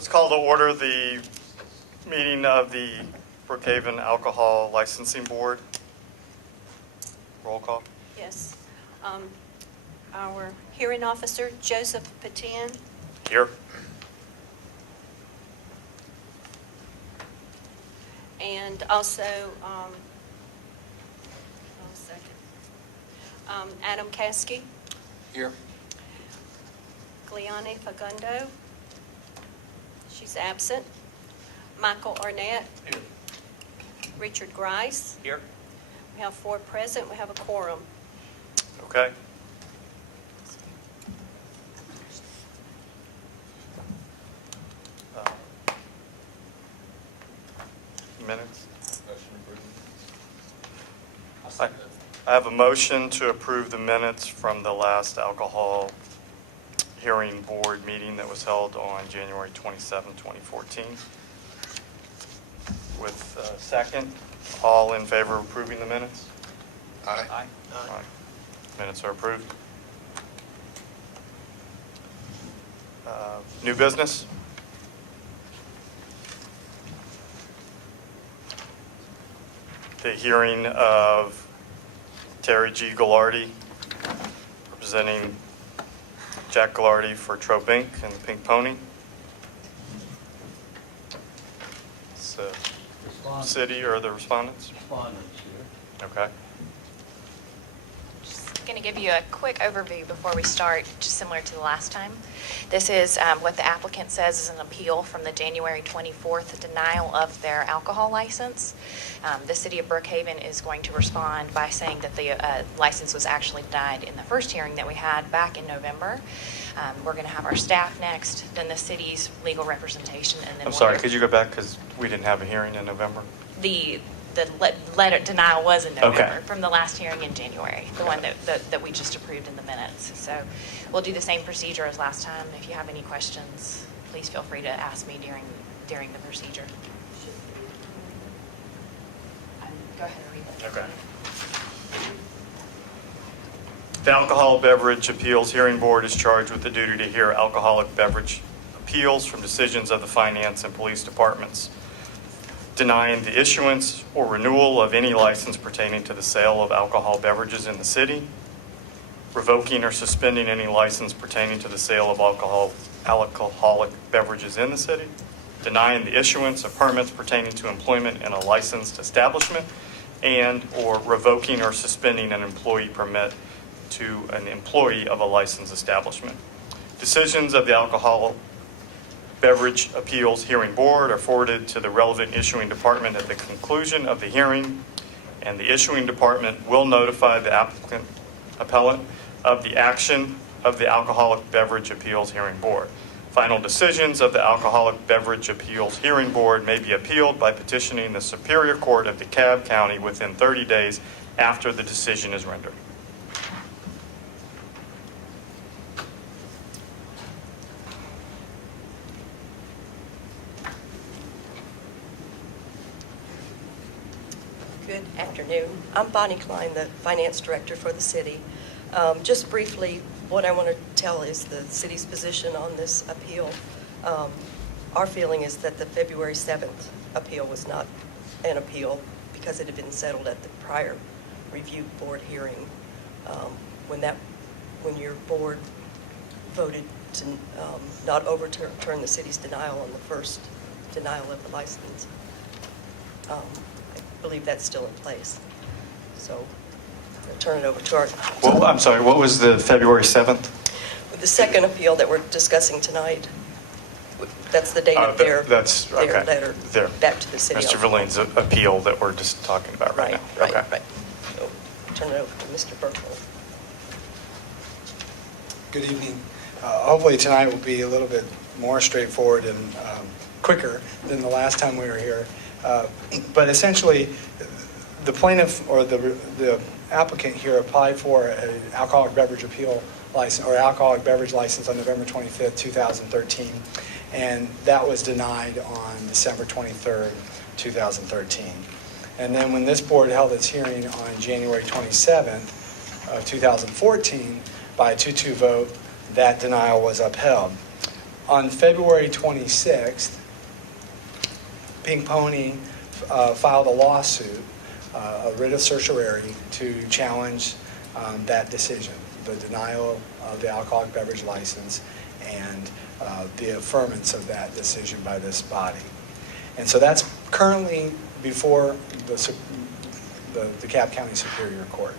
Let's call to order the meeting of the Brookhaven Alcohol Licensing Board. Roll call. Yes. Our hearing officer, Joseph Patan. Here. And also, Adam Caskey, Here. Gliane Fagundo. She's absent. Michael Arnett. Here. Richard Grice. Here. We have 4 present. We have a quorum. Okay. Minutes. I have a motion to approve the minutes from the last alcohol hearing board meeting that was held on January 27, 2014. With a second, all in favor of approving the minutes? Aye. Aye. Minutes are approved. New business? The hearing of Terry G. Ghilardi, representing Jack Ghilardi for Trobe Inc. and the Pink Pony. So, city or the respondents? Respondents here. Okay. Just going to give you a quick overview before we start, just similar to the last time. This is what the applicant says is an appeal from the January 24th denial of their alcohol license. The city of Brookhaven is going to respond by saying that the license was actually denied in the first hearing that we had back in November. We're going to have our staff next, then the city's legal representation, and then I'm sorry, could you go back because we didn't have a hearing in November? The letter denial was in November Okay. from the last hearing in January, the one that we just approved in the minutes. So we'll do the same procedure as last time. If you have any questions, please feel free to ask me during the procedure. Go ahead and read that. Okay. The Alcohol Beverage Appeals Hearing Board is charged with the duty to hear alcoholic beverage appeals from decisions of the finance and police departments, denying the issuance or renewal of any license pertaining to the sale of alcohol beverages in the city, revoking or suspending any license pertaining to the sale of alcoholic beverages in the city, denying the issuance of permits pertaining to employment in a licensed establishment, and or revoking or suspending an employee permit to an employee of a licensed establishment. Decisions of the Alcohol Beverage Appeals Hearing Board are forwarded to the relevant issuing department at the conclusion of the hearing, and the issuing department will notify the appellant of the action of the Alcoholic Beverage Appeals Hearing Board. Final decisions of the Alcoholic Beverage Appeals Hearing Board may be appealed by petitioning the Superior Court of DeKalb County within 30 days after the decision is rendered. Good afternoon. I'm Bonnie Klein, the Finance Director for the city. Just briefly, what I want to tell is the city's position on this appeal. Our feeling is that the February 7th appeal was not an appeal because it had been settled at the prior review board hearing. When your board voted to not overturn the city's denial on the first denial of the license. I believe that's still in place. So I'll turn it over to our... Well, I'm sorry, what was the February 7th? The second appeal that we're discussing tonight, that's the date of their letter back to the city. Mr. Verlaine's appeal that we're just talking about right now. Right. Okay. So turn it over to Mr. Burkle. Good evening. Hopefully tonight will be a little bit more straightforward and quicker than the last time we were here. But essentially, the plaintiff or the applicant here applied for an alcoholic beverage appeal license or alcoholic beverage license on November 25th, 2013, and that was denied on December 23rd, 2013. And then when this board held its hearing on January 27th of 2014, by a 2-2 vote, that denial was upheld. On February 26th, Pink Pony filed a lawsuit, a writ of certiorari, to challenge that decision, the denial of the alcoholic beverage license and the affirmance of that decision by this body. And so that's currently before the DeKalb County Superior Court.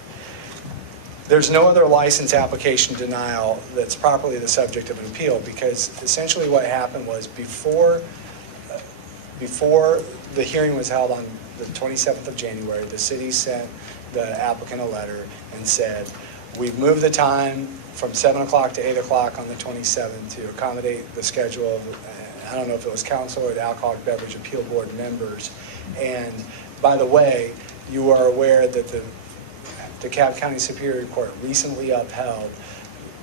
There's no other license application denial that's properly the subject of an appeal, because essentially what happened was before the hearing was held on the 27th of January, the city sent the applicant a letter and said, we've moved the time from 7 o'clock to 8 o'clock on the 27th to accommodate the schedule of, I don't know if it was council or the Alcoholic Beverage Appeal Board members. And by the way, you are aware that the DeKalb County Superior Court recently upheld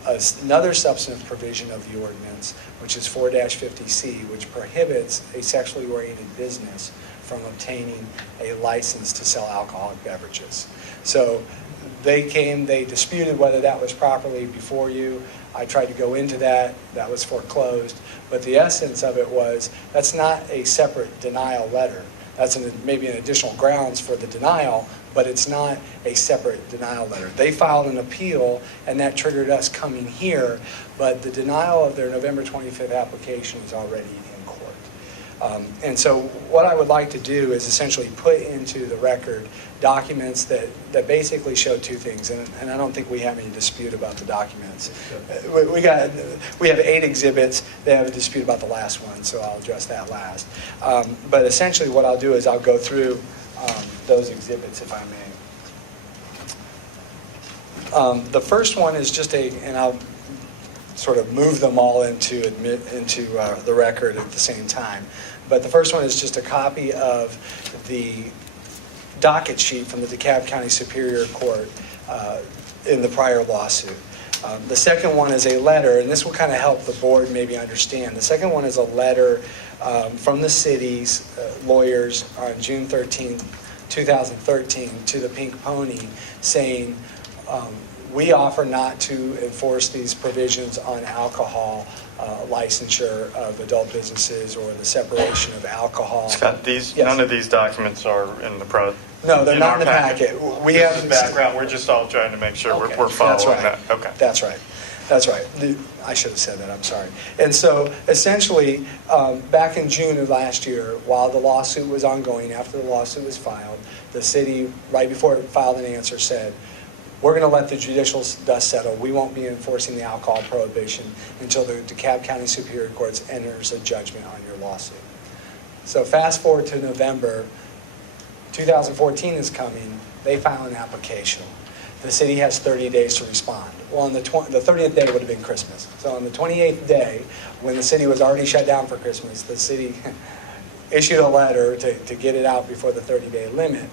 another substantive provision of the ordinance, which is 4-50C, which prohibits a sexually oriented business from obtaining a license to sell alcoholic beverages. So they disputed whether that was properly before you. I tried to go into that was foreclosed. But the essence of it was, that's not a separate denial letter. That's maybe an additional grounds for the denial, but it's not a separate denial letter. They filed an appeal, and that triggered us coming here, but the denial of their November 25th application is already in court. And so what I would like to do is essentially put into the record documents that basically show two things, and I don't think we have any dispute about the documents. We have 8 exhibits. They have a dispute about the last one, so I'll address that last. But essentially what I'll do is I'll go through those exhibits, if I may. The first one is just and I'll sort of move them all into the record at the same time. But the first one is just a copy of the docket sheet from the DeKalb County Superior Court in the prior lawsuit. The second one is a letter, and this will kind of help the board maybe understand. The second one is a letter from the city's lawyers on June 13, 2013 to the Pink Pony saying, we offer not to enforce these provisions on alcohol licensure of adult businesses or the separation of alcohol. Scott, Yes. none of these documents are in the No, they're not our in the packet. We This have is background. We're just all trying to make sure Okay, we're following that's right. that. Okay. That's right. That's right. I should have said that. I'm sorry. And so essentially, back in June of last year, while the lawsuit was ongoing, after the lawsuit was filed, the city, right before it filed an answer, said, we're going to let the judicial dust settle. We won't be enforcing the alcohol prohibition until the DeKalb County Superior Court enters a judgment on your lawsuit. So fast forward to November, 2014 is coming. They file an application. The city has 30 days to respond. Well, on the 30th day would have been Christmas. So on the 28th day, when the city was already shut down for Christmas, the city issued a letter to get it out before the 30-day limit,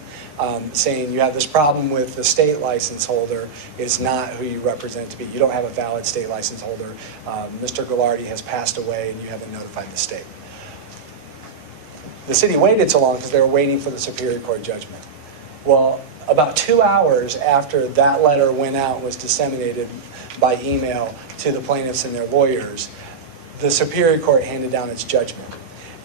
saying you have this problem with the state license holder is not who you represent to be. You don't have a valid state license holder. Mr. Ghilardi has passed away and you haven't notified the state. The city waited so long because they were waiting for the Superior Court judgment. Well, about 2 hours after that letter went out and was disseminated by email to the plaintiffs and their lawyers, the Superior Court handed down its judgment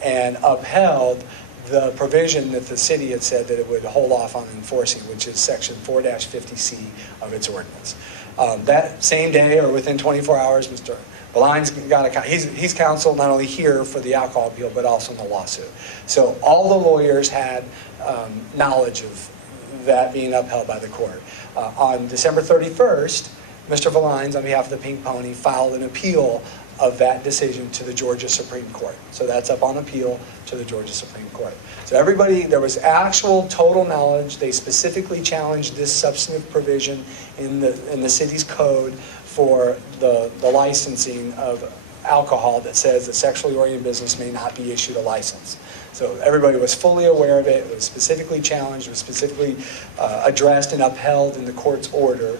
and upheld the provision that the city had said that it would hold off on enforcing, which is section 4-50C of its ordinance. That same day or within 24 hours, Mr. Beline's got he's counsel not only here for the alcohol appeal, but also in the lawsuit. So all the lawyers had knowledge of that being upheld by the court. On December 31st, Mr. Valines, on behalf of the Pink Pony, filed an appeal of that decision to the Georgia Supreme Court. So that's up on appeal to the Georgia Supreme Court. So everybody, there was actual total knowledge. They specifically challenged this substantive provision in the city's code for the licensing of alcohol that says that sexually oriented business may not be issued a license. So everybody was fully aware of it. It was specifically challenged, it was specifically addressed and upheld in the court's order.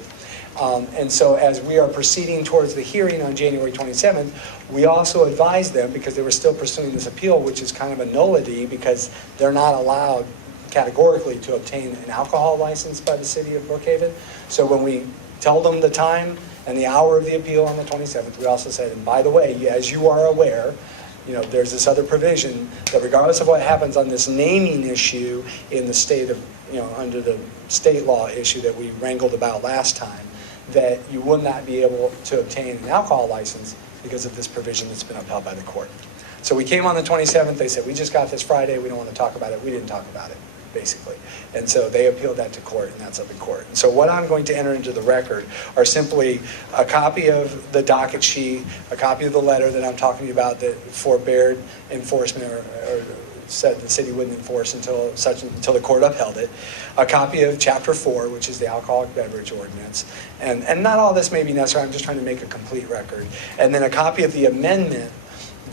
And so as we are proceeding towards the hearing on January 27th, we also advised them, because they were still pursuing this appeal, which is kind of a nullity because they're not allowed categorically to obtain an alcohol license by the city of Brookhaven. So when we tell them the time and the hour of the appeal on the 27th, we also said, and by the way, as you are aware, there's this other provision that regardless of what happens on this naming issue in the state of, under the state law issue that we wrangled about last time, that you will not be able to obtain an alcohol license because of this provision that's been upheld by the court. So we came on the 27th, they said, we just got this Friday, we don't want to talk about it. We didn't talk about it, basically. And so they appealed that to court, and that's up in court. And so what I'm going to enter into the record are simply a copy of the docket sheet, a copy of the letter that I'm talking to you about that forbeared enforcement or said the city wouldn't enforce until the court upheld it, a copy of Chapter 4, which is the alcoholic beverage ordinance. And not all this may be necessary, I'm just trying to make a complete record. And then a copy of the amendment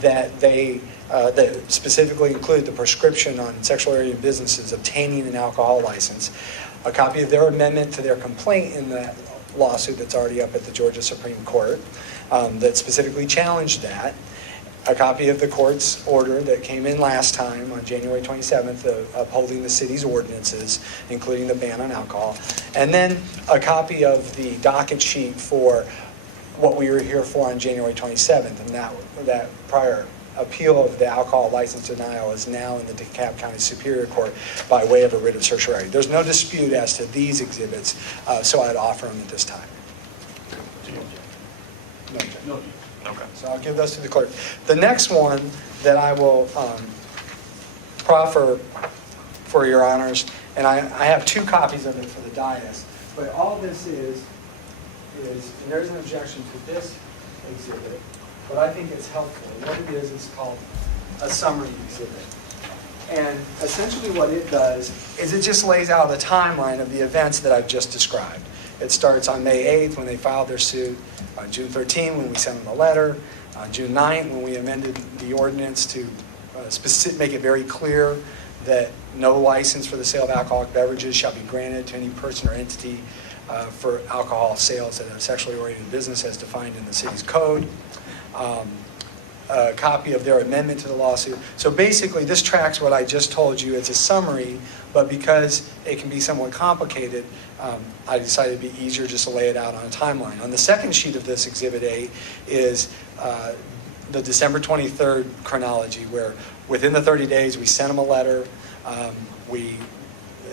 that that specifically include the prescription on sexual area businesses obtaining an alcohol license, a copy of their amendment to their complaint in that lawsuit that's already up at the Georgia Supreme Court that specifically challenged that, a copy of the court's order that came in last time on January 27th upholding the city's ordinances, including the ban on alcohol, and then a copy of the docket sheet for what we were here for on January 27th, and that prior appeal of the alcohol license denial is now in the DeKalb County Superior Court by way of a writ of certiorari. There's no dispute as to these exhibits, so I'd offer them at this time. No objection. Okay. So I'll give those to the clerk. The next one that I will proffer for your honors, and I have 2 copies of it for the dais, but all this is, and there's an objection to this exhibit, but I think it's helpful. What it is called a summary exhibit. And essentially what it does is it just lays out the timeline of the events that I've just described. It starts on May 8th when they filed their suit, on June 13th when we sent them a letter, on June 9th when we amended the ordinance to make it very clear that no license for the sale of alcoholic beverages shall be granted to any person or entity for alcohol sales at a sexually oriented business as defined in the city's code. A copy of their amendment to the lawsuit. So basically, this tracks what I just told you. It's a summary, but because it can be somewhat complicated, I decided it'd be easier just to lay it out on a timeline. On the second sheet of this Exhibit A is the December 23rd chronology, where within the 30 days, we sent them a letter.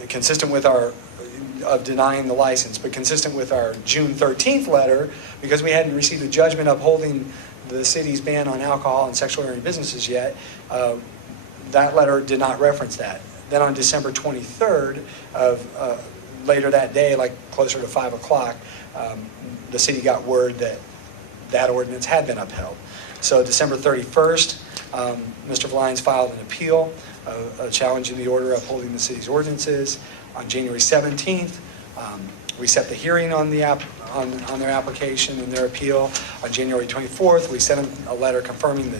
Consistent with of denying the license, but consistent with our June 13th letter, because we hadn't received a judgment upholding the city's ban on alcohol and sexual oriented businesses yet, that letter did not reference that. Then on December 23rd, later that day, like closer to 5 o'clock, the city got word that that ordinance had been upheld. So December 31st, Mr. Vlines filed an appeal challenging the order upholding the city's ordinances. On January 17th, we set the hearing on their application and their appeal. On January 24th, we sent them a letter confirming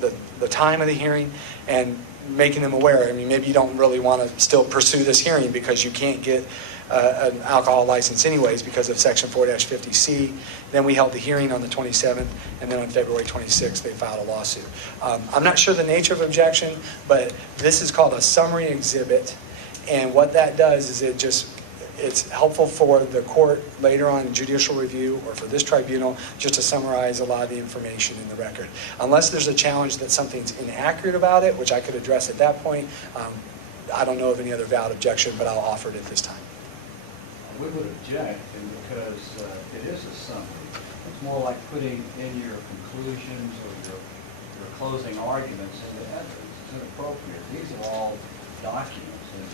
the time of the hearing and making them aware. I mean, maybe you don't really want to still pursue this hearing because you can't get an alcohol license anyways because of Section 4-50C. Then we held the hearing on the 27th, and then on February 26th, they filed a lawsuit. I'm not sure the nature of objection, but this is called a summary exhibit, and what that does is it's helpful for the court later on judicial review or for this tribunal just to summarize a lot of the information in the record. Unless there's a challenge that something's inaccurate about it, which I could address at that point, I don't know of any other valid objection, but I'll offer it at this time. We would object, and because it is a summary. It's more like putting in your conclusions or your closing arguments into evidence. It's inappropriate. These are all documents, and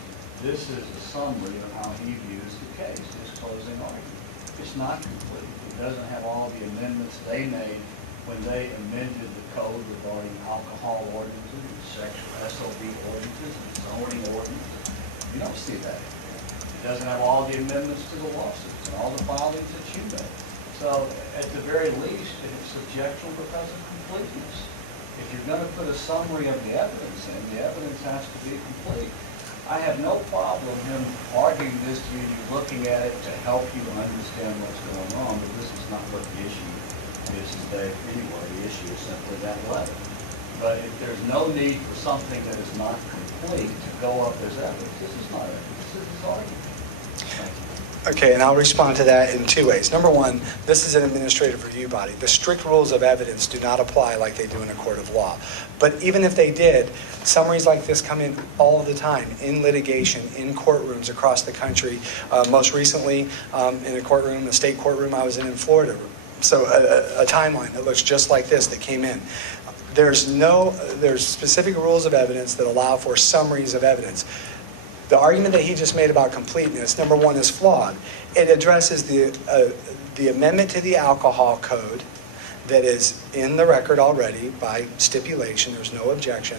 this is a summary of how he views the case, his closing argument. It's not complete. It doesn't have all the amendments they made when they amended the code regarding alcohol ordinances and sexual SOB ordinances and zoning ordinances. You don't see that. It doesn't have all the amendments to the lawsuits and all the filings that you made. So at the very least, it's objectionable because of completeness. If you're going to put a summary of the evidence in, the evidence has to be complete. I have no problem him arguing this to you, looking at it to help you understand what's going on, but this is not what the issue is today anyway. The issue is simply that letter. But if there's no need for something that is not complete to go up as evidence, this is not evidence. This is his argument. Thank you. Okay, and I'll respond to that in two ways. Number one, this is an administrative review body. The strict rules of evidence do not apply like they do in a court of law. But even if they did, summaries like this come in all the time in litigation, in courtrooms across the country. Most recently, in a courtroom, a state courtroom I was in Florida. So a timeline that looks just like this that came in. There's specific rules of evidence that allow for summaries of evidence. The argument that he just made about completeness, number one, is flawed. It addresses the amendment to the alcohol code that is in the record already by stipulation. There's no objection.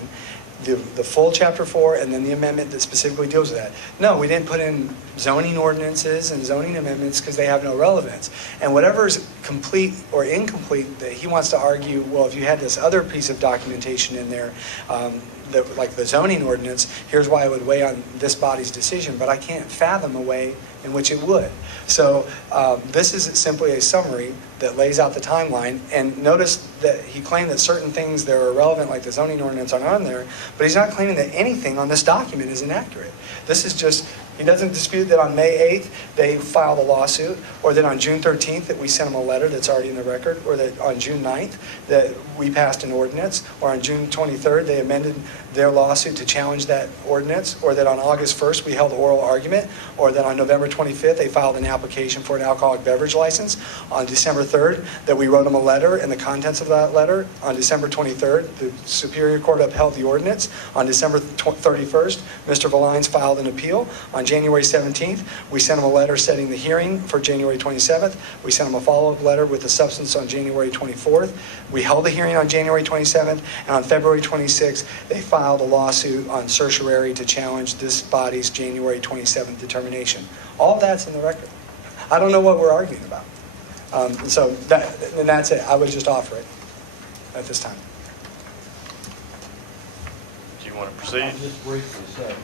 The full Chapter 4 and then the amendment that specifically deals with that. No, we didn't put in zoning ordinances and zoning amendments because they have no relevance. And whatever is complete or incomplete that he wants to argue, well, if you had this other piece of documentation in there, like the zoning ordinance, here's why it would weigh on this body's decision, but I can't fathom a way in which it would. So this is simply a summary that lays out the timeline. And notice that he claimed that certain things that are irrelevant, like the zoning ordinance, aren't on there, but he's not claiming that anything on this document is inaccurate. This is just, he doesn't dispute that on May 8th they filed a lawsuit, or that on June 13th that we sent them a letter that's already in the record, or that on June 9th that we passed an ordinance, or on June 23rd they amended their lawsuit to challenge that ordinance, or that on August 1st we held an oral argument, or that on November 25th they filed an application for an alcoholic beverage license, on December 3rd that we wrote them a letter, and the contents of that letter, on December 23rd the Superior Court upheld the ordinance, on December 31st Mr. Valines filed an appeal, on January 17th we sent him a letter setting the hearing for January 27th, we sent him a follow-up letter with the substance on January 24th, we held the hearing on January 27th, and on February 26th they filed a lawsuit on certiorari to challenge this body's January 27th determination. All that's in the record. I don't know what we're arguing about. So that's it. I would just offer it at this time. Do you want to proceed? I'll just briefly say,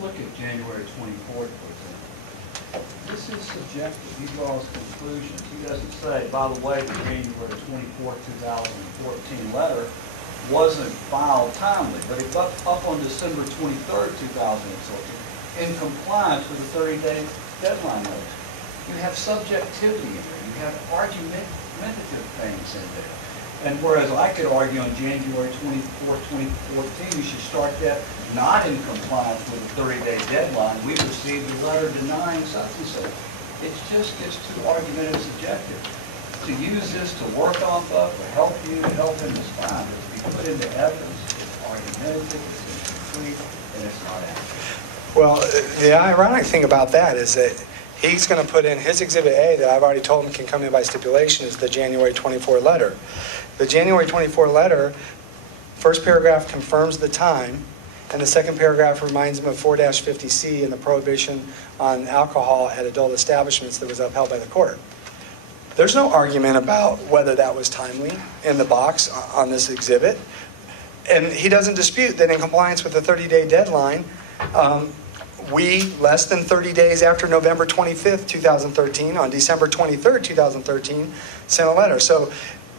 look at January 24th, for example. This is subjective. He draws conclusions. He doesn't say, by the way, the January 24th, 2014 letter wasn't filed timely, but it got up on December 23rd, 2014, in compliance with the 30-day deadline notice. You have subjectivity in there. You have argumentative things in there. And whereas I could argue on January 24th, 2014, you should start that not in compliance with the 30-day deadline. We received a letter denying such and such. It just gets too argumentative subjective. To use this to work on stuff, to help you, to help him is fine. But to be put into evidence, it's argumentative, it's incomplete, and it's not accurate. Well, the ironic thing about that is that he's going to put in his Exhibit A that I've already told him can come in by stipulation is the January 24 letter. The January 24 letter, first paragraph confirms the time, and the second paragraph reminds him of 4-50C and the prohibition on alcohol at adult establishments that was upheld by the court. There's no argument about whether that was timely in the box on this exhibit. And he doesn't dispute that in compliance with the 30-day deadline, we, less than 30 days after November 25th, 2013, on December 23rd, 2013, sent a letter. So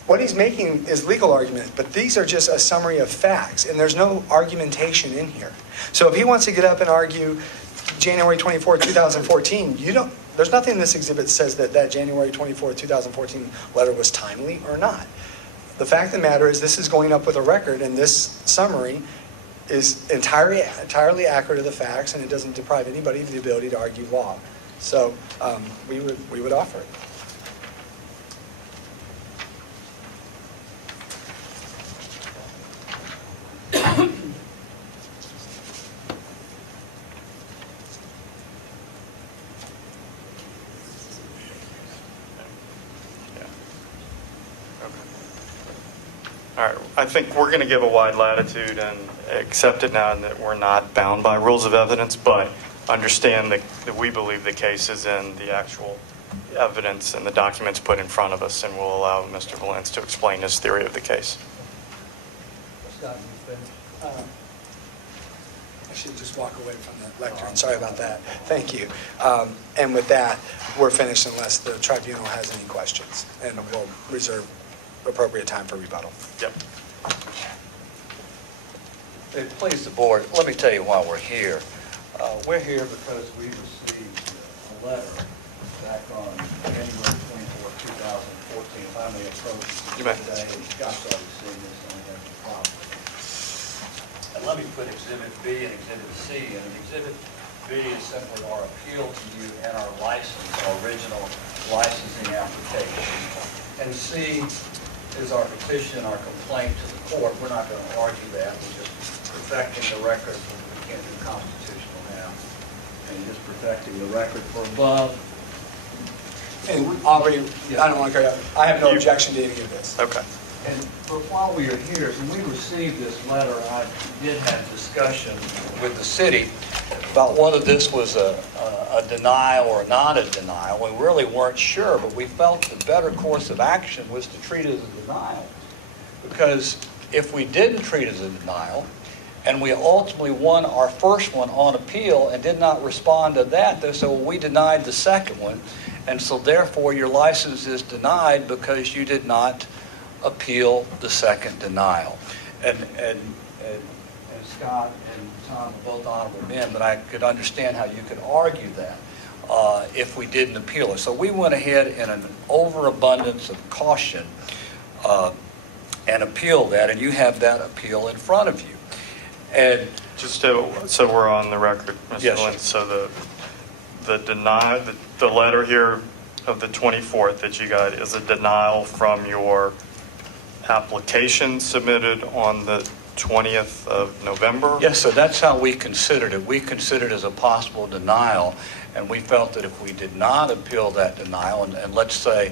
what he's making is legal argument, but these are just a summary of facts, and there's no argumentation in here. So if he wants to get up and argue January 24th, 2014, there's nothing in this exhibit that says that January 24th, 2014 letter was timely or not. The fact of the matter is this is going up with a record, and this summary is entirely accurate of the facts, and it doesn't deprive anybody of the ability to argue law. So we would offer it. All right, I think we're going to give a wide latitude and accept it now that we're not bound by rules of evidence, but understand that we believe the case is in the actual evidence and the documents put in front of us, and we'll allow Mr. Valens to explain his theory of the case. Scott, you finished? I should just walk away from the lectern. Sorry about that. Thank you. And with that, we're finished unless the tribunal has any questions, and we'll reserve appropriate time for rebuttal. Yep. Please, the board, let me tell you why we're here. We're here because we received a letter back on January 24th, 2014. Finally approached You may. today, and Scott's already seen this, and we have no problem. And let me put Exhibit B and Exhibit C, and Exhibit B is simply our appeal to you and our license, our original licensing application. And C is our petition, our complaint to the court. We're not going to argue that, we're just perfecting the record. We can't do constitutional now. And just perfecting the record for above. And already, I don't want to, I have no objection to any of this. Okay. And but while we are here, when we received this letter, I did have discussion with the city about whether this was a denial or not a denial. We really weren't sure, but we felt the better course of action was to treat it as a denial. Because if we didn't treat it as a denial, and we ultimately won our first one on appeal and did not respond to that, they said, well, we denied the second one, and so therefore your license is denied because you did not appeal the second denial. And Scott and Tom are both honorable men, but I could understand how you could argue that if we didn't appeal it. So we went ahead in an overabundance of caution and appealed that, and you have that appeal in front of you. And Just so we're on the record, Mr. Yes, Lynn, sir. so the letter here of the 24th that you got is a denial from your application submitted on the 20th of November? yes, so that's how we considered it. We considered it as a possible denial, and we felt that if we did not appeal that denial, and let's say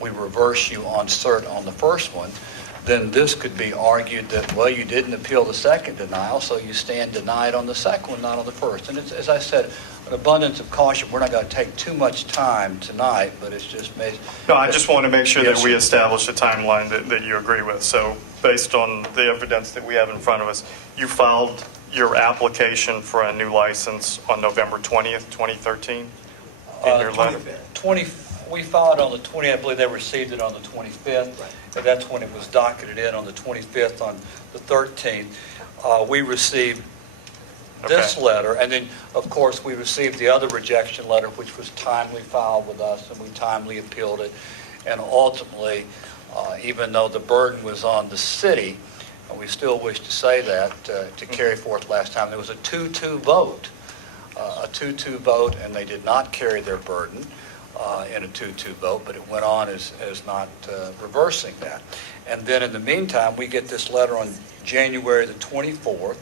we reverse you on cert on the first one, then this could be argued that, well, you didn't appeal the second denial, so you stand denied on the second one, not on the first. And it's, as I said, an abundance of caution. We're not going to take too much time tonight, but it's just made... No, I just want to make sure that Yes, we sir. establish a timeline that you agree with. So based on the evidence that we have in front of us, you filed your application for a new license on November 20th, 2013? In your letter? 20, we filed on the 20th. I believe they received it on the 25th. Right. And that's when it was docketed in on the 25th. On the 13th, we received this Okay. letter, and then, of course, we received the other rejection letter, which was timely filed with us, and we timely appealed it. And ultimately, even though the burden was on the city, and we still wish to say that, to carry forth last time, there was a 2-2 vote. A 2-2 vote, and they did not carry their burden in a 2-2 vote, but it went on as not reversing that. And then in the meantime, we get this letter on January the 24th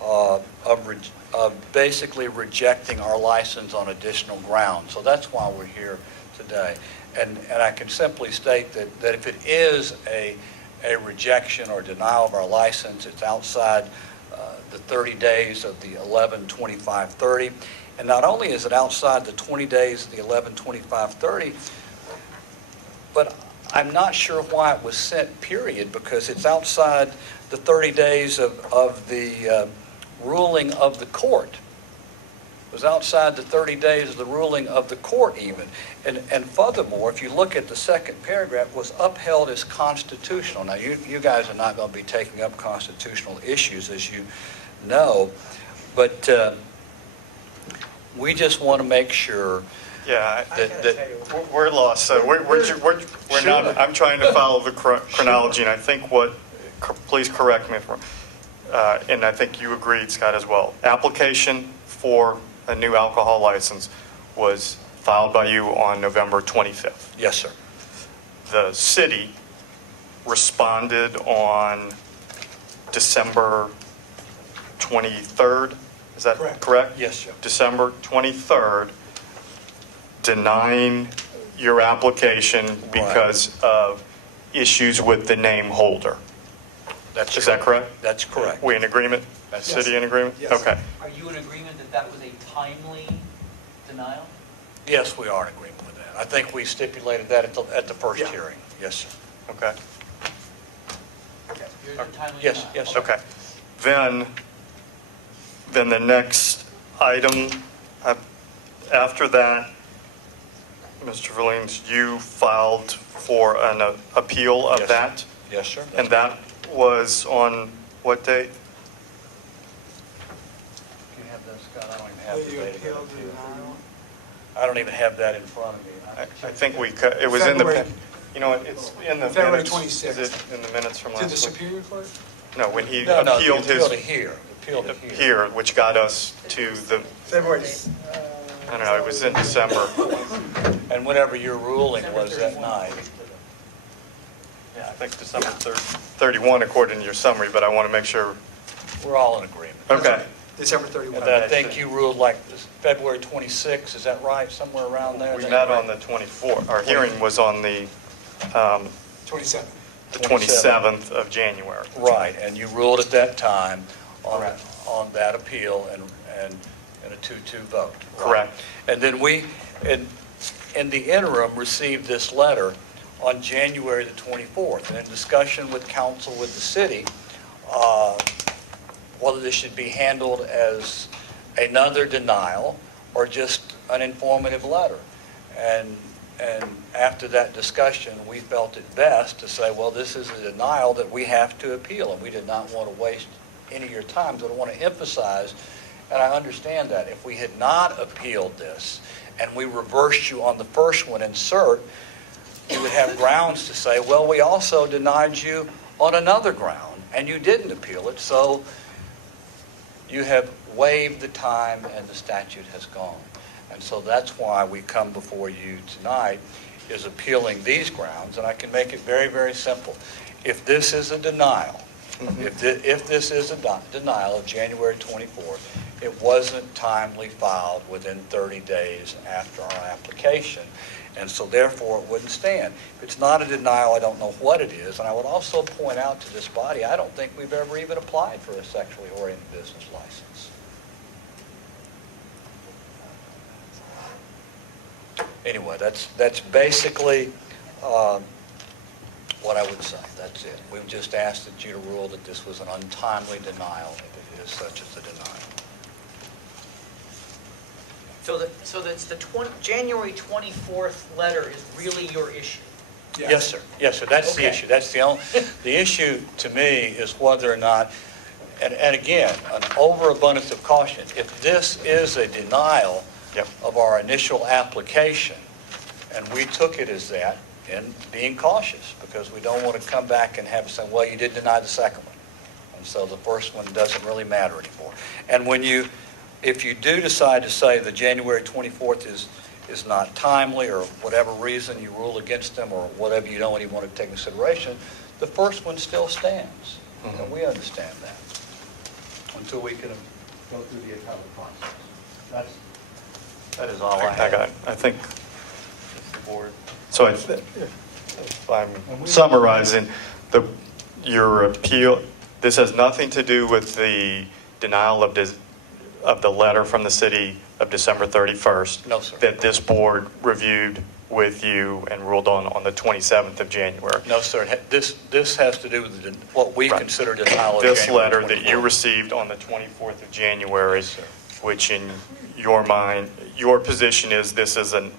of basically rejecting our license on additional grounds. So that's why we're here today. And I can simply state that if it is a rejection or denial of our license, it's outside the 30 days of the 11/25/30. And not only is it outside the 20 days of the 11/25/30, but I'm not sure why it was sent, period, because it's outside the 30 days of the ruling of the court. It was outside the 30 days of the ruling of the court even. And furthermore, if you look at the second paragraph, was upheld as constitutional. Now, you guys are not going to be taking up constitutional issues, as you know, but we just want to make sure Yeah, that we're lost. So we're not, I'm trying to follow the chronology, and I think please correct me if I'm wrong, and I think you agreed, Scott, as well. Application for a new alcohol license was filed by you on November 25th. yes, sir. The city responded on December 23rd. Is that correct? Yes, sir. December 23rd, denying your application because of issues with the name holder. Is that correct? That's correct. We in agreement? That's- City in agreement? Yes. Okay. Are you in agreement that that was a timely denial? Yes, we are in agreement with that. I think we stipulated that at the first Yeah. hearing. Yes, sir. Okay. You're a timely Yes, denial? yes, sir. Okay. Then the next item, after that, Mr. Verleens, you filed for an appeal of Yes. that? Yes, sir. And that was on what date? Do you have that, Scott? I don't even have the You date of that appealed the appeal. denial? I don't even have that in front of me. I think it was in the, February- you know, it's in the February minutes. 26th. Is it in the minutes from To the last week? Superior Court? No, when he No, no, appealed appeal to his, here, appeal to here. here, which got us to the, February. I don't know, it was in December. And whatever your ruling was that night. Yeah, I think December 31 according to your summary, but I want to make sure. We're all in agreement. Okay. December 31. And I think you ruled like February 26, is that right? Somewhere around there? Is We that met on right? the 24th. Our hearing was on the 27. 27th of January. Right, and you ruled at that time Correct. on that appeal and a 2-2 vote. right? Correct. And then we, in the interim, received this letter on January the 24th. And in discussion with council with the city, whether this should be handled as another denial or just an informative letter. And after that discussion, we felt it best to say, well, this is a denial that we have to appeal, and we did not want to waste any of your time. So I want to emphasize, and I understand that, if we had not appealed this and we reversed you on the first one, insert, you would have grounds to say, well, we also denied you on another ground, and you didn't appeal it, so you have waived the time and the statute has gone. And so that's why we come before you tonight, is appealing these grounds, and I can make it very, very simple. If this is a denial, if this is a denial of January 24th, it wasn't timely filed within 30 days after our application, and so therefore it wouldn't stand. If it's not a denial, I don't know what it is, and I would also point out to this body, I don't think we've ever even applied for a sexually oriented business license. Anyway, that's basically what I would say. That's it. We've just asked that you to rule that this was an untimely denial, if it is such as a denial. So that's the January 24th letter is really your issue? Yes, sir. Yes, sir. That's the Okay. issue. That's the issue to me is whether or not, and again, an overabundance of caution. If this is a denial Yep. of our initial application, and we took it as that, and being cautious, because we don't want to come back and have to say, well, you did deny the second one. And so the first one doesn't really matter anymore. And if you do decide to say the January 24th is not timely, or whatever reason you rule against them, or whatever you don't even want to take into consideration, the first one still stands. Mhm. And we understand that. Until we can, Go through the appellate process. that is all I I have. got, I think, so if I'm summarizing, your appeal, this has nothing to do with the denial of the letter from the city of December 31st. No, sir. That this board reviewed with you and ruled on the 27th of January. No, sir. This has to do with what we Right. consider denial of This January letter that you 24th. received on the 24th of January, Yes, sir. which in your mind, your position is this is a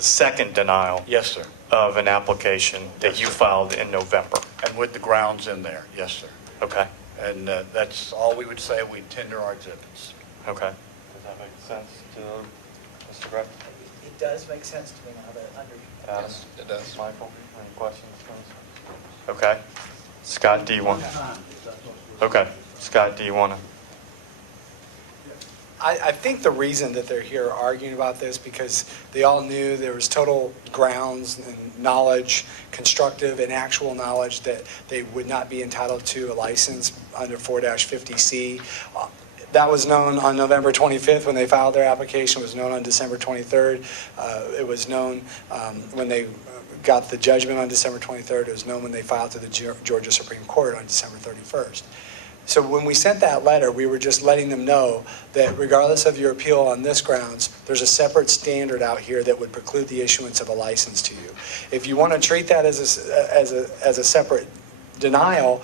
second denial Yes, sir. of an application that Yes, you sir. filed in November. And with the grounds in there, yes, sir. Okay, And that's all we would say. We tender our exhibits. okay. Does that make sense to Mr. Gray? It does make sense to me now that under. Adam? Yes, it does. Michael, any questions? Okay. Scott, do you want? Okay. Scott, do you want to? I think the reason that they're here arguing about this, because they all knew there was total grounds and knowledge, constructive and actual knowledge, that they would not be entitled to a license under 4-50C. That was known on November 25th when they filed their application. It was known on December 23rd. It was known when they got the judgment on December 23rd. It was known when they filed to the Georgia Supreme Court on December 31st. So when we sent that letter, we were just letting them know that regardless of your appeal on this grounds, there's a separate standard out here that would preclude the issuance of a license to you. If you want to treat that as a separate denial,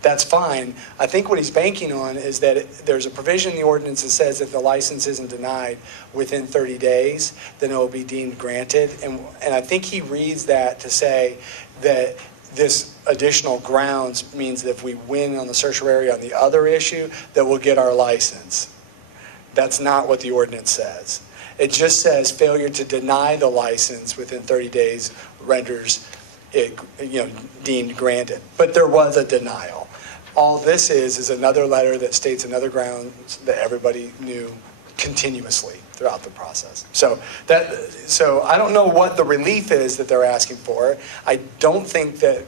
that's fine. I think what he's banking on is that there's a provision in the ordinance that says if the license isn't denied within 30 days, then it will be deemed granted. And I think he reads that to say that this additional grounds means that if we win on the certiorari on the other issue, that we'll get our license. That's not what the ordinance says. It just says failure to deny the license within 30 days renders it, deemed granted. But there was a denial. All this is another letter that states another grounds that everybody knew continuously throughout the process. So I don't know what the relief is that they're asking for. I don't think that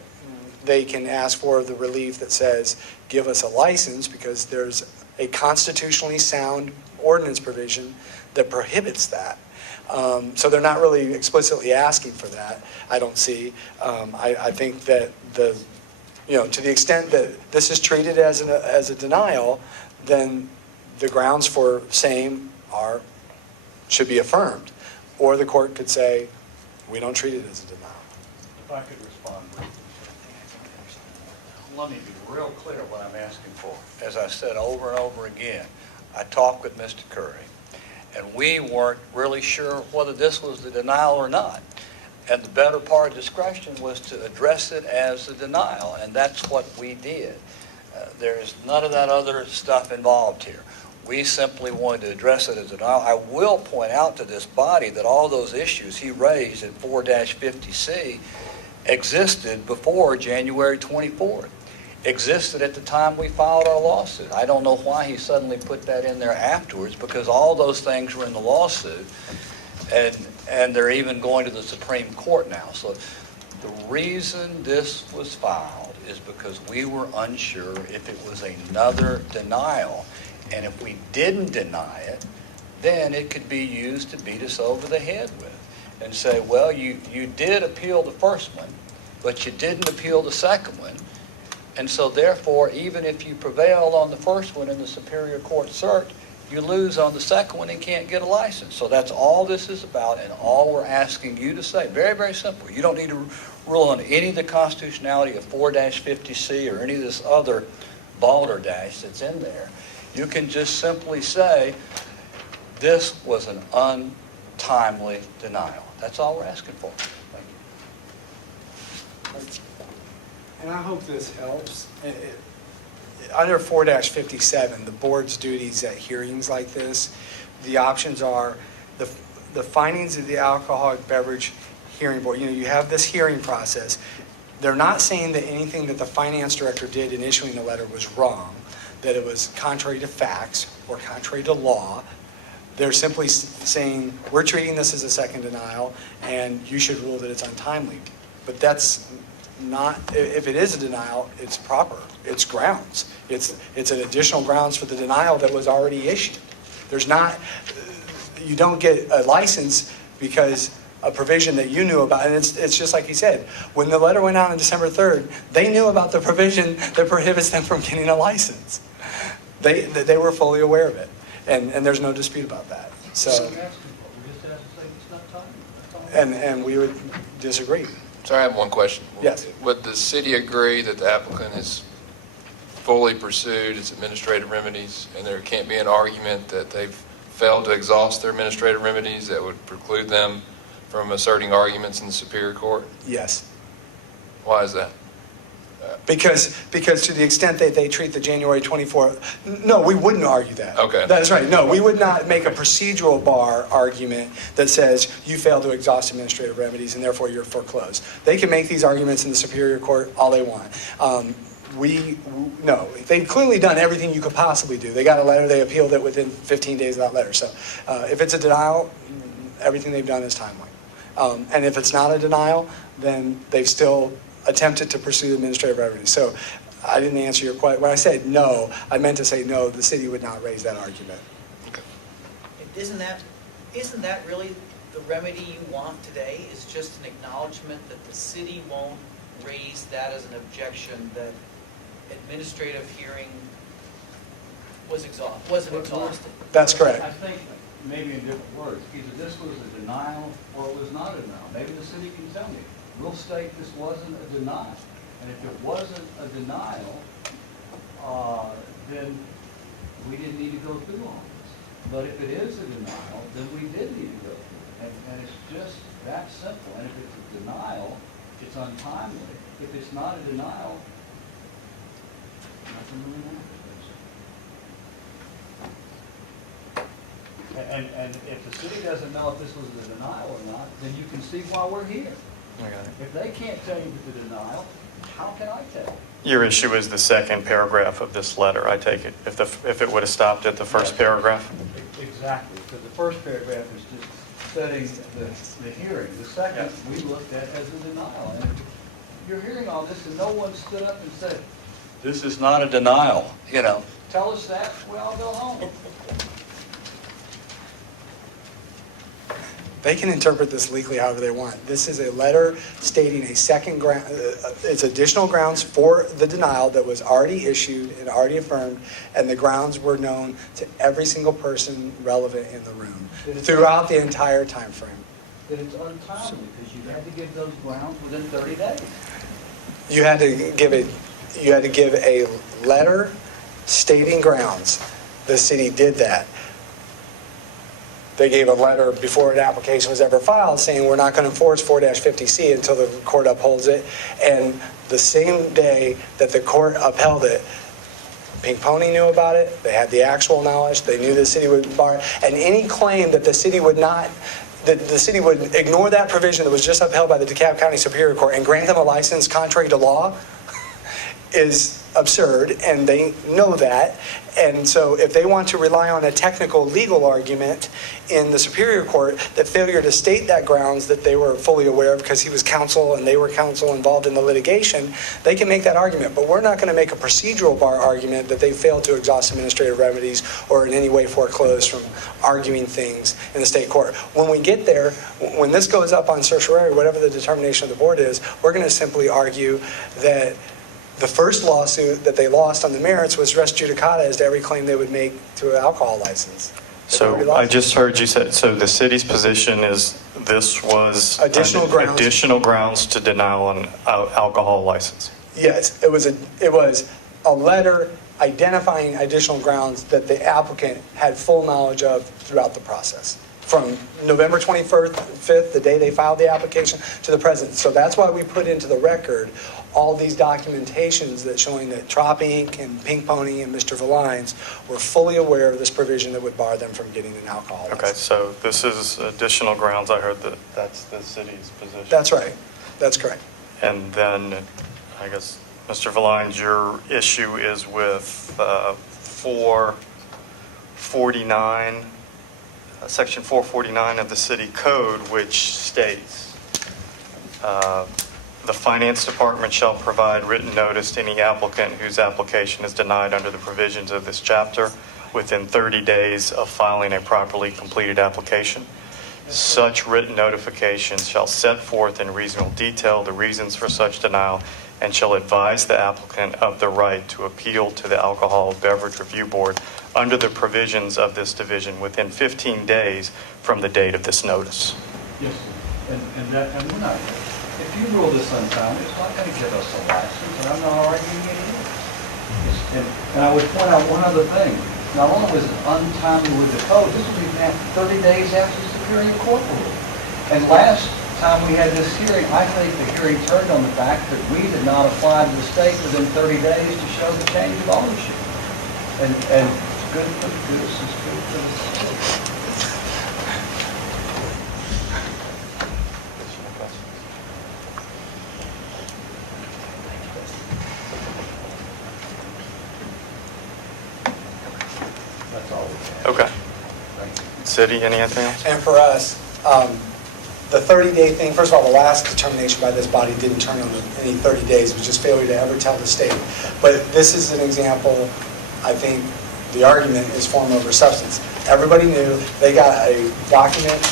they can ask for the relief that says, give us a license, because there's a constitutionally sound ordinance provision that prohibits that. So they're not really explicitly asking for that, I don't see. I think that to the extent that this is treated as a denial, then the grounds for same should be affirmed. Or the court could say, we don't treat it as a denial. If I could respond briefly. Let me be real clear what I'm asking for. As I said over and over again, I talked with Mr. Curry, and we weren't really sure whether this was the denial or not. And the better part of discretion was to address it as a denial, and that's what we did. There's none of that other stuff involved here. We simply wanted to address it as a denial. I will point out to this body that all those issues he raised in 4-50C existed before January 24th. Existed at the time we filed our lawsuit. I don't know why he suddenly put that in there afterwards, because all those things were in the lawsuit, and they're even going to the Supreme Court now. So the reason this was filed is because we were unsure if it was another denial. And if we didn't deny it, then it could be used to beat us over the head with and say, well, you did appeal the first one, but you didn't appeal the second one. And so therefore, even if you prevail on the first one in the Superior Court cert, you lose on the second one and can't get a license. So that's all this is about, and all we're asking you to say. Very, very simple. You don't need to rule on any of the constitutionality of 4-50C or any of this other balderdash that's in there. You can just simply say, this was an untimely denial. That's all we're asking for. Thank you. And I hope this helps. Under 4-57, the board's duties at hearings like this, the options are the findings of the Alcoholic Beverage Hearing Board. You have this hearing process. They're not saying that anything that the finance director did in issuing the letter was wrong, that it was contrary to facts or contrary to law. They're simply saying, we're treating this as a second denial, and you should rule that it's untimely. But that's not, if it is a denial, it's proper. It's grounds. It's an additional grounds for the denial that was already issued. You don't get a license because a provision that you knew about, and it's just like he said, when the letter went out on December 3rd, they knew about the provision that prohibits them from getting a license. They were fully aware of it, and there's no dispute about that. So, We just have to say it's not timely. That's all. and we would disagree. So I have one question. Yes. Would the city agree that the applicant has fully pursued its administrative remedies, and there can't be an argument that they've failed to exhaust their administrative remedies that would preclude them from asserting arguments in the Superior Court? Yes. Why is that? Because to the extent that they treat the January 24th, no, we wouldn't argue that. Okay. That's right. No, we would not make a procedural bar argument that says you failed to exhaust administrative remedies and therefore you're foreclosed. They can make these arguments in the Superior Court all they want. No, they've clearly done everything you could possibly do. They got a letter, they appealed it within 15 days of that letter. So if it's a denial, everything they've done is timely. And if it's not a denial, then they've still attempted to pursue administrative remedies. So I didn't answer your question. When I said no, I meant to say no, the city would not raise that argument. Okay. Isn't that really the remedy you want today, is just an acknowledgement that the city won't raise that as an objection, that administrative hearing wasn't exhausted? That's correct. I think, maybe in different words, either this was a denial or it was not a denial. Maybe the city can tell me. We'll state this wasn't a denial. And if it wasn't a denial, then we didn't need to go through all this. But if it is a denial, then we did need to go through it. And it's just that simple. And if it's a denial, it's untimely. If it's not a denial, nothing really matters. And if the city doesn't know if this was a denial or not, then you can see why we're here. I got it. If they can't tell you it's a denial, how can I tell? Your issue is the second paragraph of this letter, I take it, if it would have stopped at the first Yes. paragraph? Exactly, because the first paragraph is just setting the hearing. The second, we looked at as a denial. And if you're hearing all this and no one stood up and said, This is not a denial, you know. tell us that, we all go home. They can interpret this legally however they want. This is a letter stating a second ground, it's additional grounds for the denial that was already issued and already affirmed, and the grounds were known to every single person relevant in the room throughout the entire time frame. That it's untimely, because you had to give those grounds within 30 days. You had to give a letter stating grounds. The city did that. They gave a letter before an application was ever filed saying we're not going to enforce 4-50C until the court upholds it. And the same day that the court upheld it, Pink Pony knew about it. They had the actual knowledge. They knew the city would bar. And any claim that the city would not, that the city would ignore that provision that was just upheld by the DeKalb County Superior Court and grant them a license contrary to law is absurd, and they know that. And so if they want to rely on a technical legal argument in the Superior Court, that failure to state that grounds that they were fully aware of because he was counsel and they were counsel involved in the litigation, they can make that argument. But we're not going to make a procedural bar argument that they failed to exhaust administrative remedies or in any way foreclosed from arguing things in the state court. When we get there, when this goes up on certiorari, whatever the determination of the board is, we're going to simply argue that the first lawsuit that they lost on the merits was res judicata as to every claim they would make to an alcohol license. So I just heard you said, so the city's position is this was Additional grounds. additional grounds to denial an alcohol license. Yes, it was a letter identifying additional grounds that the applicant had full knowledge of throughout the process. From November 25th, the day they filed the application, to the present. So that's why we put into the record all these documentations that showing that Trop Inc. and Pink Pony and Mr. Valines were fully aware of this provision that would bar them from getting an alcohol license. Okay, so this is additional grounds. I heard that that's the city's position. That's right. That's correct. And then, I guess, Mr. Valines, your issue is with 449, Section 449 of the city code, which states, the finance department shall provide written notice to any applicant whose application is denied under the provisions of this chapter within 30 days of filing a properly completed application. Such written notification shall set forth in reasonable detail the reasons for such denial and shall advise the applicant of the right to appeal to the Alcohol Beverage Review Board under the provisions of this division within 15 days from the date of this notice. Yes, sir. And we're not, if you rule this untimely, it's not going to give us a license, and I'm not arguing it either. And I would point out one other thing. Not only was it untimely with the code, this was even after 30 days after the Superior Court ruled. And last time we had this hearing, I think the hearing turned on the fact that we did not apply to the state within 30 days to show the change of ownership. And good for the goose is good for the state. That's all we have. Okay. Thank you. City, anything else? And for us, the 30-day thing, first of all, the last determination by this body didn't turn on any 30 days. It was just failure to ever tell the state. But this is an example, I think the argument is form over substance. Everybody knew. They got a document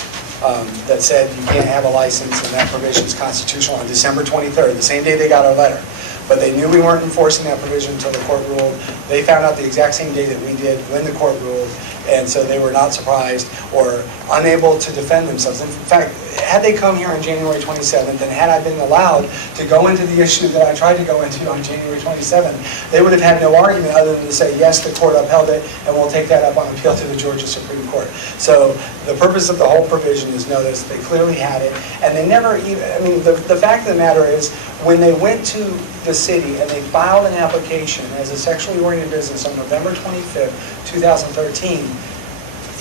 that said you can't have a license and that provision is constitutional on December 23rd, the same day they got our letter. But they knew we weren't enforcing that provision until the court ruled. They found out the exact same day that we did when the court ruled, and so they were not surprised or unable to defend themselves. In fact, had they come here on January 27th, and had I been allowed to go into the issue that I tried to go into on January 27th, they would have had no argument other than to say, yes, the court upheld it, and we'll take that up on appeal to the Georgia Supreme Court. So the purpose of the whole provision is notice. They clearly had it, and they never even, I mean, the fact of the matter is, when they went to the city and they filed an application as a sexually oriented business on November 25th, 2013,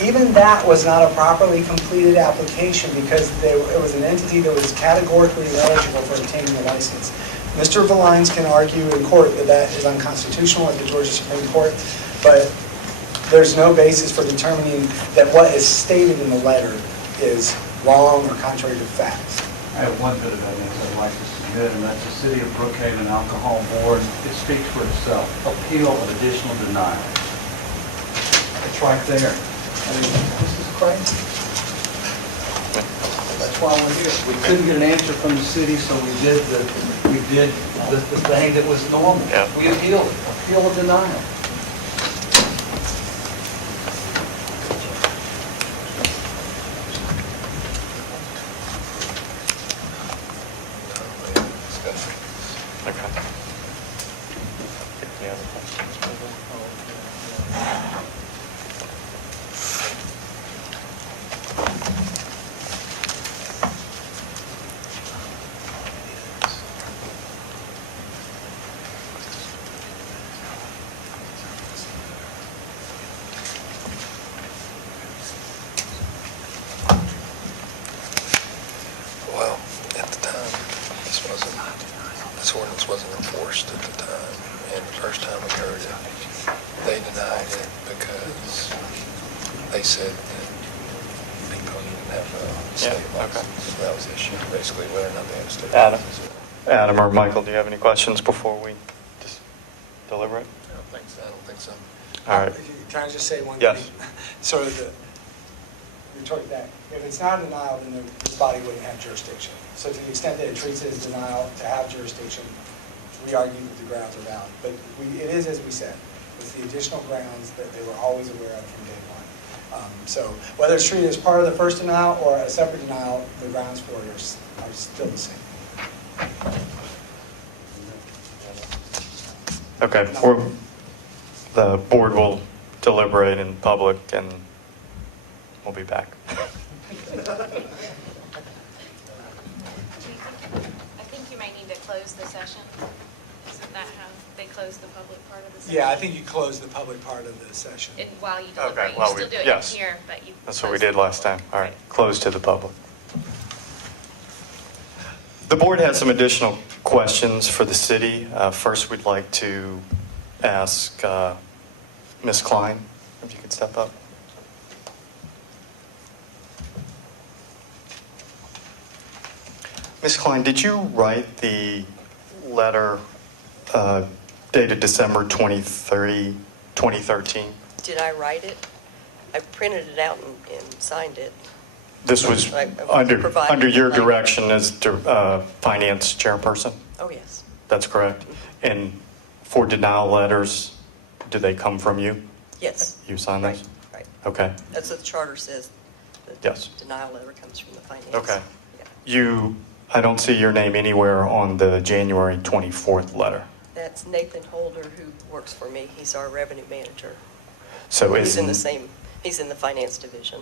even that was not a properly completed application because it was an entity that was categorically ineligible for obtaining a license. Mr. Valines can argue in court that that is unconstitutional at the Georgia Supreme Court, but there's no basis for determining that what is stated in the letter is wrong or contrary to facts. I have one bit of evidence I'd like to submit, and that's the City of Brookhaven Alcohol Board. It speaks for itself. Appeal of additional denial. It's right there. I mean, this is crazy. That's why we're here. We couldn't get an answer from the city, so we did the thing that was normal. Yeah. We appealed it. Appeal of denial. Okay. Any other questions? Well, at the time, this ordinance wasn't enforced at the time, and the first time we heard it, they denied it because they said that people didn't have a state Yeah, okay. license. So that was the issue, basically, whether or not they had a state Adam. license. Adam or Michael, do you have any questions before we just deliberate? I don't think so. All right. Can I just say one Yes. thing? Sort of the retort to that. If it's not a denial, then the body wouldn't have jurisdiction. So to the extent that it treats it as denial to have jurisdiction, we argue that the grounds are valid. But it is as we said, it's the additional grounds that they were always aware of from day one. So whether it's treated as part of the first denial or a separate denial, the grounds for it are still the same. Okay, the board will deliberate in public and we'll be back. I think you may need to close the session. Isn't that how they close the public part of the session? Yeah, I think you closed the public part of the session. While you Okay, deliberate, you while still we- do it yes. here, but you. That's what we close did the last time. public. All right, Okay. closed to the public. The board has some additional questions for the city. First, we'd like to ask Ms. Klein, if you could step up. Ms. Klein, did you write the letter dated December 23, 2013? Did I write it? I printed it out and signed it. This was I provided under your the language. direction as finance chairperson? Oh, yes. That's correct. And for denial letters, do they come from you? Yes. You sign those? Right. Okay. That's what the charter says. The Yes. denial letter comes from the finance. Okay. Yeah. I don't see your name anywhere on the January 24th letter. That's Nathan Holder, who works for me. He's our revenue manager. So He's in the finance division.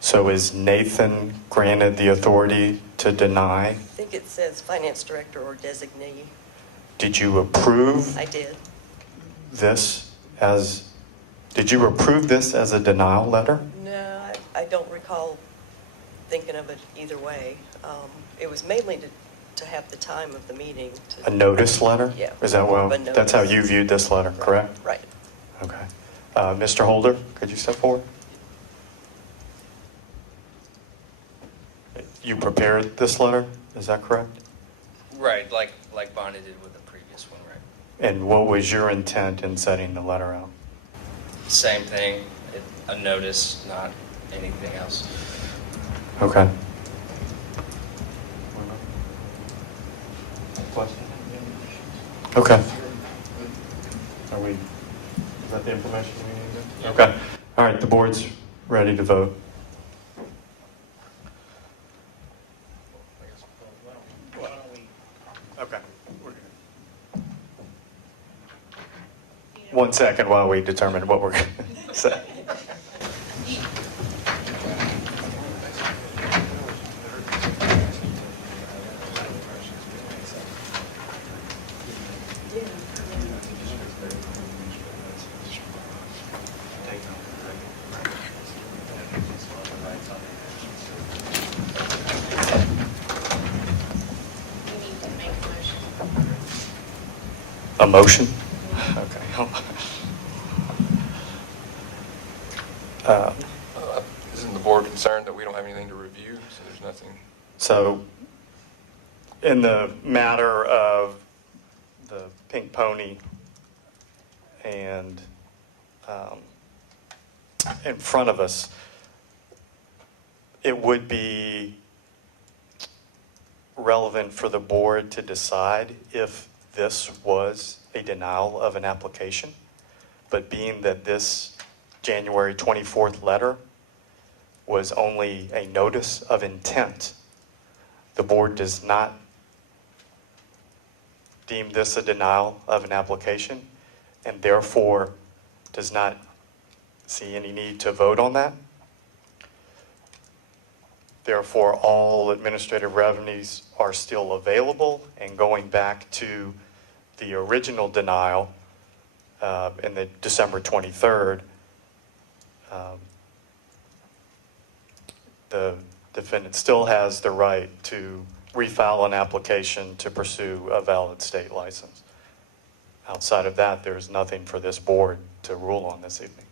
So is Nathan granted the authority to deny? I think it says finance director or designee. Did you approve I did. did you approve this as a denial letter? No, I don't recall thinking of it either way. It was mainly to have the time of the meeting. A notice letter? Yeah. Is that well? A That's how notice. you viewed this letter, correct? Right. Okay. Mr. Holder, could you step forward? You prepared this letter, is that correct? Right, like Bonnie did with the previous one, right? And what was your intent in setting the letter out? Same thing, a notice, not anything else. Okay. Okay. Is that the information we need? Okay. All right, the board's ready to vote. Okay. 1 second while we determine what we're going to say. A motion? Okay. Isn't the board concerned that we don't have anything to review, so there's nothing? So, in the matter of the Pink Pony and in front of us, it would be relevant for the board to decide if this was a denial of an application. But being that this January 24th letter was only a notice of intent, the board does not deem this a denial of an application and therefore does not see any need to vote on that. Therefore, all administrative revenues are still available, and going back to the original denial in the December 23rd, the defendant still has the right to refile an application to pursue a valid state license. Outside of that, there is nothing for this board to rule on this evening.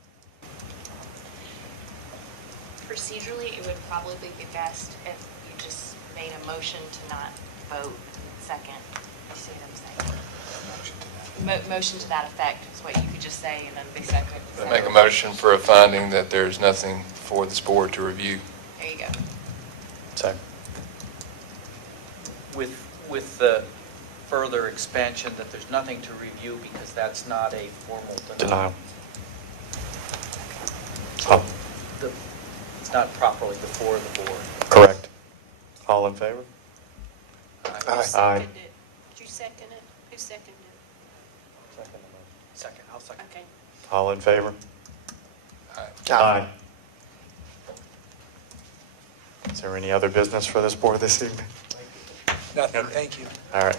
Procedurally, it would probably be best if you just made a motion to not vote second. You see what I'm saying? Motion to that effect is what you could just say, and then be second. I make a motion for a finding that there's nothing for this board to review. There you go. Second. With the further expansion that there's nothing to review because that's not a formal denial. Denial. Oh, It's not properly before the board. correct. All in favor? Who Aye. seconded it? Did you second it? Who seconded it? Second, I'll second. Okay. All in favor? Aye. Aye. Is there any other business for this board this evening? Nothing, thank you. All right.